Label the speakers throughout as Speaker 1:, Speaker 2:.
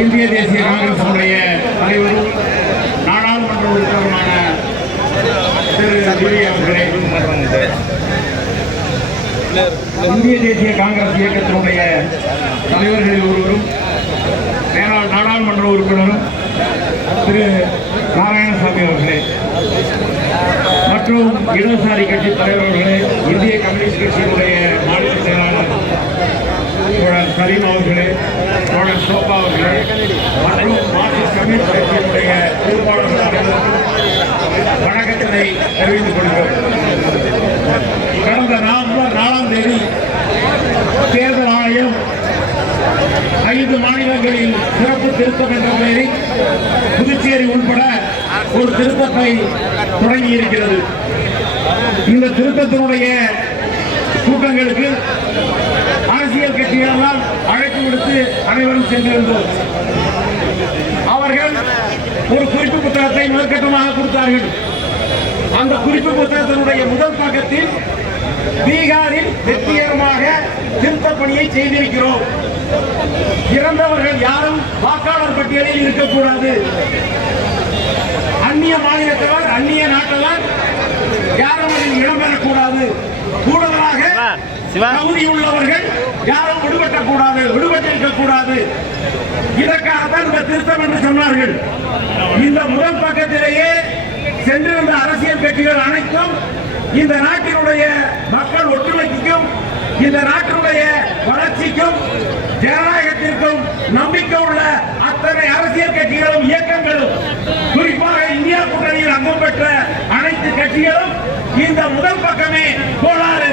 Speaker 1: இந்திய தேசிய காங்கிரசுடைய தலைவரும் நாடாளுமன்ற உறுப்பினருமான திரு விஜய் அவர்களே. இந்திய தேசிய காங்கிரஸ் இயக்கத்தினுடைய தலைவர்களில் ஒருவரும் நாடாளுமன்ற உறுப்பினரும் திரு நாராயணசாமி அவர்களே. மற்றும் இடதுசாரி கட்சி தலைவர்களே இந்திய கம்யூனிஸ்ட் கட்சியினுடைய கரீம் அவர்களே தோழர் சோபா அவர்களே மற்றும் மார்க்சிஸ்ட் கம்யூனிஸ்ட் கட்சியினுடைய பொறுப்பாளர்கள் அனைவருக்கும் வணக்கத்தினை தெரிவித்துக் கொள்கிறோம். கடந்த நவம்பர் நாலாம் தேதி தேர்தல் ஆணையம் ஐந்து மாநிலங்களில் சிறப்பு திருத்தம் என்ற பெயரில் புதுச்சேரி உட்பட ஒரு திருத்தத்தை தொடங்கி இருக்கிறது இந்த திருத்தத்தினுடைய கூட்டங்களுக்கு அரசியல் கட்சிகளெல்லாம் அழைப்பு கொடுத்து அனைவரும் சென்றிருந்தோம் அவர்கள் ஒரு குறிப்பு புத்தகத்தை முதற்கட்டமாக கொடுத்தார்கள். அந்த குறிப்பு புத்தகத்தினுடைய முதல் பக்கத்தில் பீகாரில் வெற்றிகரமாக திருத்த பணியை செய்திருக்கிறோம். இறந்தவர்கள் யாரும் வாக்காளர் பட்டியலில் இருக்கக்கூடாது. அந்நிய மாநிலத்தவர் அந்நிய நாட்டவர் யாரும் அதில் இடம்பெறக்கூடாது கூடுதலாக தகுதி உள்ளவர்கள் யாரும் விடுபட்டக்கூடாது விடுபட்டிருக்கக்கூடாது. இதற்காகத்தான் இந்த திருத்தம் என்று சொன்னார்கள். இந்த முதல் பக்கத்திலேயே சென்றிருந்த அரசியல் கட்சிகள் அனைத்தும் இந்த நாட்டினுடைய மக்கள் ஒற்றுமைக்கும் இந்த நாட்டினுடைய வளர்ச்சிக்கும் ஜனநாயகத்திற்கும் நம்பிக்கை உள்ள அத்தனை அரசியல் கட்சிகளும் இயக்கங்களும் குறிப்பாக இந்தியா கூட்டணியில் அங்கம் பெற்ற கட்சிகளும் இந்த முதல் பக்கமே கோளாறு.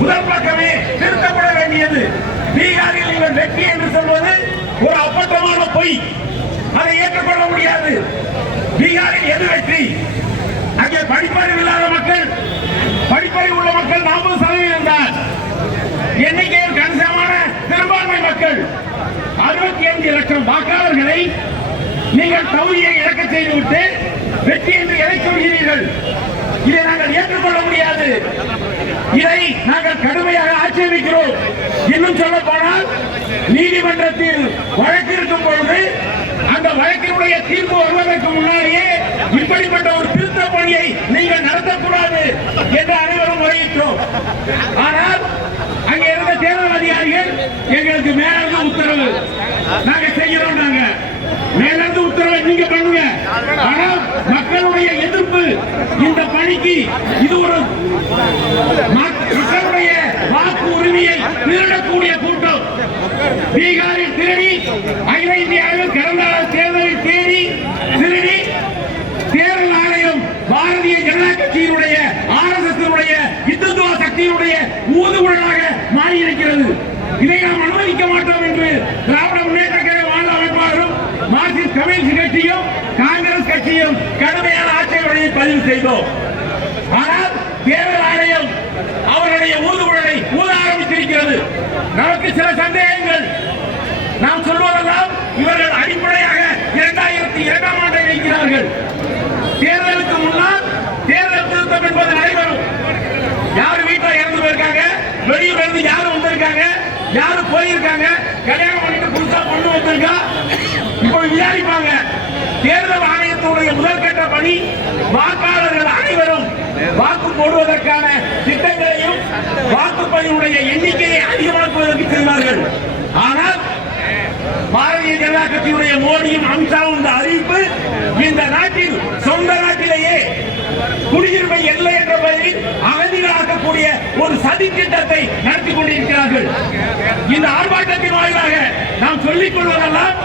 Speaker 1: முதல் பக்கமே திருத்தப்பட வேண்டியது. பீகாரில் இவன் வெற்றி என்று சொல்வது ஒரு அப்பட்டமான பொய். அதை ஏற்றுக்கொள்ள முடியாது. பீகாரில் எது வெற்றி? அங்கே படிப்பறிவு இல்லாத மக்கள் படிப்பறிவு உள்ள மக்கள் நாற்பது சதவீதம் தான் எண்ணிக்கையில் கணிசமான பெரும்பான்மை மக்கள் அறுபத்தி ஐந்து லட்சம் வாக்காளர்களை நீங்கள் தகுதியை இழக்க செய்துவிட்டு வெற்றி என்று எதை சொல்கிறீர்கள்? இதை நாங்கள் ஏற்றுக்கொள்ள முடியாது. இதை நாங்கள் கடுமையாக ஆட்சேபிக்கிறோம். இன்னும் சொல்ல போனால் நீதிமன்றத்தில் வழக்கு இருக்கும் பொழுது அந்த வழக்கினுடைய தீர்ப்பு வருவதற்கு முன்னாடியே இப்படிப்பட்ட ஒரு திருத்த பணியை நீங்கள் நடத்தக்கூடாது என்று அனைவரும் முறையிட்டோம். ஆனால் அங்கே இருந்த தேர்தல் அதிகாரிகள் எங்களுக்கு மேலிருந்து உத்தரவு. நாங்க செய்கிறோம் நாங்க. மேலிருந்து உத்தரவை நீங்க பண்ணுங்க. ஆனால் மக்களுடைய எதிர்ப்பு இந்த இது ஒரு மக்களுடைய வாக்கு உரிமையை திருடக்கூடிய கூட்டம். பீகாரில் திருடி அகில இந்தியாவில் கடந்த தேர்தலில் தேடி திருடி தேர்தல் ஆணையம் பாரதிய ஜனதா கட்சியினுடைய ஆர் எஸ் எஸ் இந்துத்துவ சக்தியினுடைய ஊதுகுழலாக மாறி இருக்கிறது இதை நாம் அனுமதிக்க மாட்டோம் என்று திராவிட முன்னேற்ற கழக மாநில அமைப்பாளரும் மார்க்சிஸ்ட் கம்யூனிஸ்ட் கட்சியும் காங்கிரஸ் கட்சியும் கடுமையான ஆட்சேபனையை பதிவு செய்தோம். தேர்தல் ஆணையம் அவருடைய ஊதுகுழலை ஊத ஆரம்பித்திருக்கிறது நமக்கு சில சந்தேகங்கள். நாம் சொல்வதெல்லாம் இவர்கள் அடிப்படையாக இரண்டாயிரத்தி இரண்டாம் ஆண்டை வைக்கிறார்கள். தேர்தலுக்கு முன்னால் தேர்தல் திருத்தம் என்பது நடைபெறும். யார் வீட்டில் இறந்து போயிருக்காங்க? வெளியூர்ல இருந்து யாரு வந்திருக்காங்க? யாரு போயிருக்காங்க? கல்யாணம் பண்ணிட்டு புதுசா பொண்ணு வந்திருக்கா? இப்போ விசாரிப்பாங்க. தேர்தல் ஆணையத்துடைய முதற்கட்ட பணி வாக்காளர்கள் அனைவரும் வாக்கு போடுவதற்கான திட்டங்களையும் வாக்குப்பதிவுடைய எண்ணிக்கையை அதிகமாக்குவதற்கு செய்வார்கள். ஆனால் பாரதிய ஜனதா கட்சியுடைய மோடியும் அமித்ஷாவும் இந்த அறிவிப்பு இந்த நாட்டில் சொந்த நாட்டிலேயே குடியுரிமை இல்லை என்ற பெயரில் அகதிகளாக்கக்கூடிய ஒரு சதி திட்டத்தை நடத்தி கொண்டிருக்கிறார்கள். இந்த ஆர்ப்பாட்டத்தின் வாயிலாக நாம் சொல்லிக் கொள்வதெல்லாம்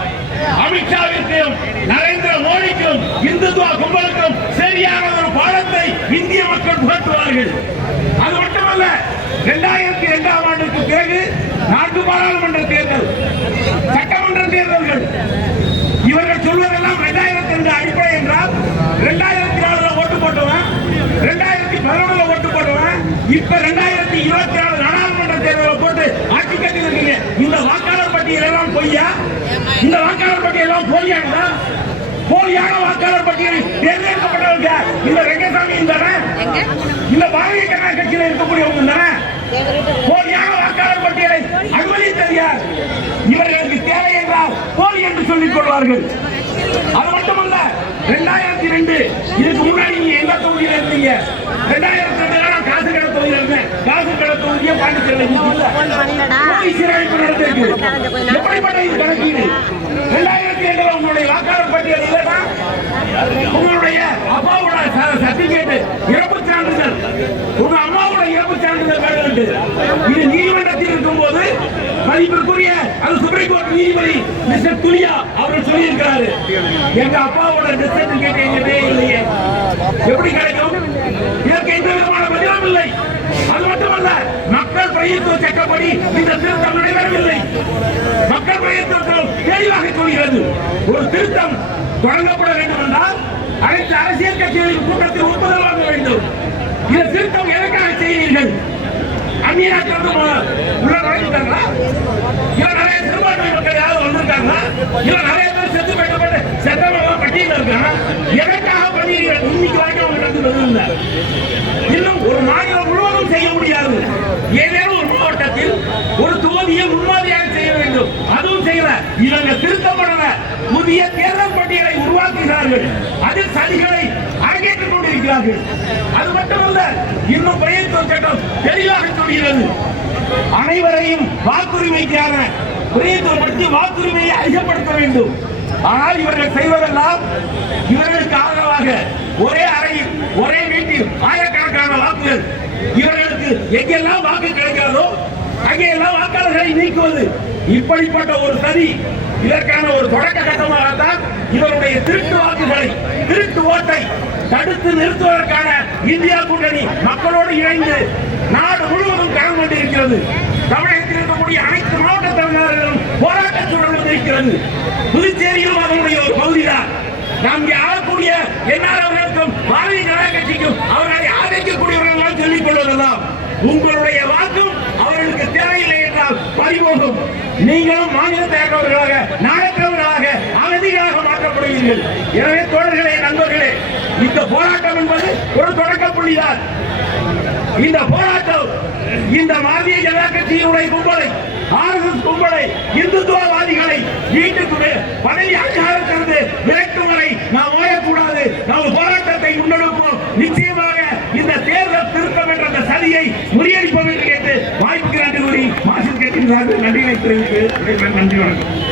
Speaker 1: அமித்ஷாவிற்கும் நரேந்திர மோடிக்கும் இந்துத்துவ கும்பலுக்கும் சரியான ஒரு பாடத்தை இந்திய மக்கள் புகட்டுவார்கள் அது மட்டுமல்ல இரண்டாயிரத்தி இரண்டாம் ஆண்டுக்கு பிறகு நான்கு பாராளுமன்ற தேர்தல் சட்டமன்ற தேர்தல்கள். இவர்கள் சொல்வதெல்லாம் இரண்டாயிரத்தி ரெண்டு அடிப்படை என்றால் இரண்டாயிரத்தி நாலுல ஓட்டு போட்டவன் இரண்டாயிரத்தி பதினொன்றுல ஓட்டு போட்டவன் இப்ப ரெண்டாயிரத்தி இருபத்தி நாலு நாடாளுமன்ற தேர்தலை போட்டு ஆட்சி கட்டி இருக்கீங்க இந்த வாக்காளர் பட்டியல் எல்லாம் பொய்யா? இந்த வாக்காளர் பட்டியல் எல்லாம் போலியானதா? போலியான வாக்காளர் பட்டியல் தேர்தல் இந்த ரெங்கசாமி தானே இந்த பாரதிய ஜனதா கட்சியில் இருக்கக்கூடியவங்க தானே போலியான வாக்காளர் பட்டியலை அனுமதித்தது யார் இவர்கள் கொண்டிருக்கிறார்கள் அது மட்டுமல்ல ரெண்டாயிரத்தி ரெண்டு இதுக்கு முன்னாடி நீங்க எந்த தொகுதியில இருந்தீங்க? ரெண்டாயிரத்தி ரெண்டு காசு கடை தொகுதியில இருந்தேன். காசு கடை தொகுதியே பாண்டிச்சேரியில் சீரமைப்பு இல்ல நடந்திருக்கு. எப்படிப்பட்ட இது கணக்கீடு? ரெண்டாயிரத்தி ரெண்டுல உங்களுடைய வாக்காளர் பட்டியல் இல்லைன்னா உங்களுடைய அப்பாவோட சர்டிபிகேட் இறப்பு சான்றிதழ் உங்க அம்மாவோட இறப்பு சான்றிதழ் வேண்டும் இது நீதிமன்றத்தில் இருக்கும்போது மதிப்பிற்குரிய அந்த சுப்ரீம் கோர்ட் நீதிபதி மிஸ்டர் துலியா அவர்கள் சொல்லியிருக்கிறாரு. எங்க அப்பாவோட டெத் சர்டிபிகேட் எங்கிட்டே இல்லையே. எப்படி கிடைக்கும்? இதற்கு எந்த விதமான பதிலும் இல்லை. அது மட்டுமல்ல மக்கள் பிரயத்துவ சட்டப்படி இந்த திருத்தம் நடைபெறவில்லை. மக்கள் பிரயத்துவத்தில் தெளிவாக சொல்கிறது. ஒரு திருத்தம் தொடங்கப்பட வேண்டும் என்றால் அனைத்து அரசியல் கட்சிகளின் கூட்டத்தில் ஒப்புதல் வாங்க வேண்டும். இந்த திருத்தம் எதற்காக செய்கிறீர்கள்? அந்நிய நாட்டிலிருந்து உள்ள நுழைஞ்சிட்டாங்களா இல்ல நிறைய சிறுபான்மை மக்கள் யாரும் வந்திருக்காங்களா இல்ல நிறைய பேர் செத்து போயிட்டு செத்தவங்க பட்டியல இருக்காங்க. எதற்காக பண்ணீர்கள் இன்னைக்கு வரைக்கும் அவங்க நடந்து பதில் இல்லை இன்னும் ஒரு மாநிலம் முழுவதும் செய்ய முடியாது. ஏதேனும் ஒரு மாவட்டத்தில் ஒரு தொகுதியை முன்மாதிரியாக செய்ய வேண்டும். அதுவும் செய்யல. இவங்க திருத்தப்படல. புதிய தேர்தல் பட்டியலை உருவாக்குகிறார்கள். அதில் சதிகளை அரங்கேற்றுக் அது மட்டுமல்ல இன்னும் பிரயத்துவ சட்டம் தெளிவாக சொல்கிறது. அனைவரையும் வாக்குரிமைக்கான பிரயத்துவப்படுத்தி வாக்குரிமையை அதிகப்படுத்த வேண்டும். ஆனால் இவர்கள் செய்வதெல்லாம் இவர்களுக்கு ஆதரவாக ஒரே அறையில் ஒரே வீட்டில் ஆயிரக்கணக்கான வாக்குகள் இவர்களுக்கு எங்கெல்லாம் வாக்கு கிடைக்காதோ அங்கெல்லாம் வாக்காளர்களை நீக்குவது இப்படிப்பட்ட ஒரு சதி இதற்கான ஒரு தொடக்க கட்டமாகத்தான் இவருடைய திருட்டு வாக்குகளை திருட்டு ஓட்டை தடுத்து நிறுத்துவதற்கான இந்தியா கூட்டணி மக்களோடு இணைந்து நாடு முழுவதும் களம் கொண்டிருக்கிறது. தமிழகத்தில் இருக்கக்கூடிய அனைத்து மாவட்ட தலைவர்களும் போராட்ட சூழல் வந்திருக்கிறது. புதுச்சேரியிலும் அதனுடைய ஒரு பகுதிதான். நாம் இங்கே ஆளக்கூடிய என்ஆர் அவர்களுக்கும் பாரதிய ஜனதா கட்சிக்கும் அவர்களை ஆதரிக்கக்கூடியவர்கள் எல்லாம் சொல்லிக் கொள்வதெல்லாம் உங்களுடைய வாக்கும் அவர்களுக்கு தேவையில்லை என்றால் பறிபோகும். நீங்களும் மாநில ஆண்டவர்களாக நாடற்றவர்களாக அகதிகளாக மாற்றப்படுவீர்கள் எனவே தோழர்களே நண்பர்களே இந்த போராட்டம் என்பது ஒரு முடியாது. இந்த போராட்டம் இந்த பாரதிய ஜனதா கட்சியினுடைய கும்பலை ஆர்எஸ்எஸ் கும்பலை இந்துத்துவவாதிகளை வீட்டுக்கு பதவி அதிகாரத்திலிருந்து விலக்கும் வரை நாம் ஓயக்கூடாது. நாம் போராட்டத்தை முன்னெடுப்போம். நிச்சயமாக இந்த தேர்தல் திருத்தம் என்ற அந்த சதியை முறியடிப்போம் என்று கேட்டு வாய்ப்புக்கு நன்றி கூறி மாசில் கேட்கின்றார்கள் நன்றி தெரிவித்து நன்றி வணக்கம்.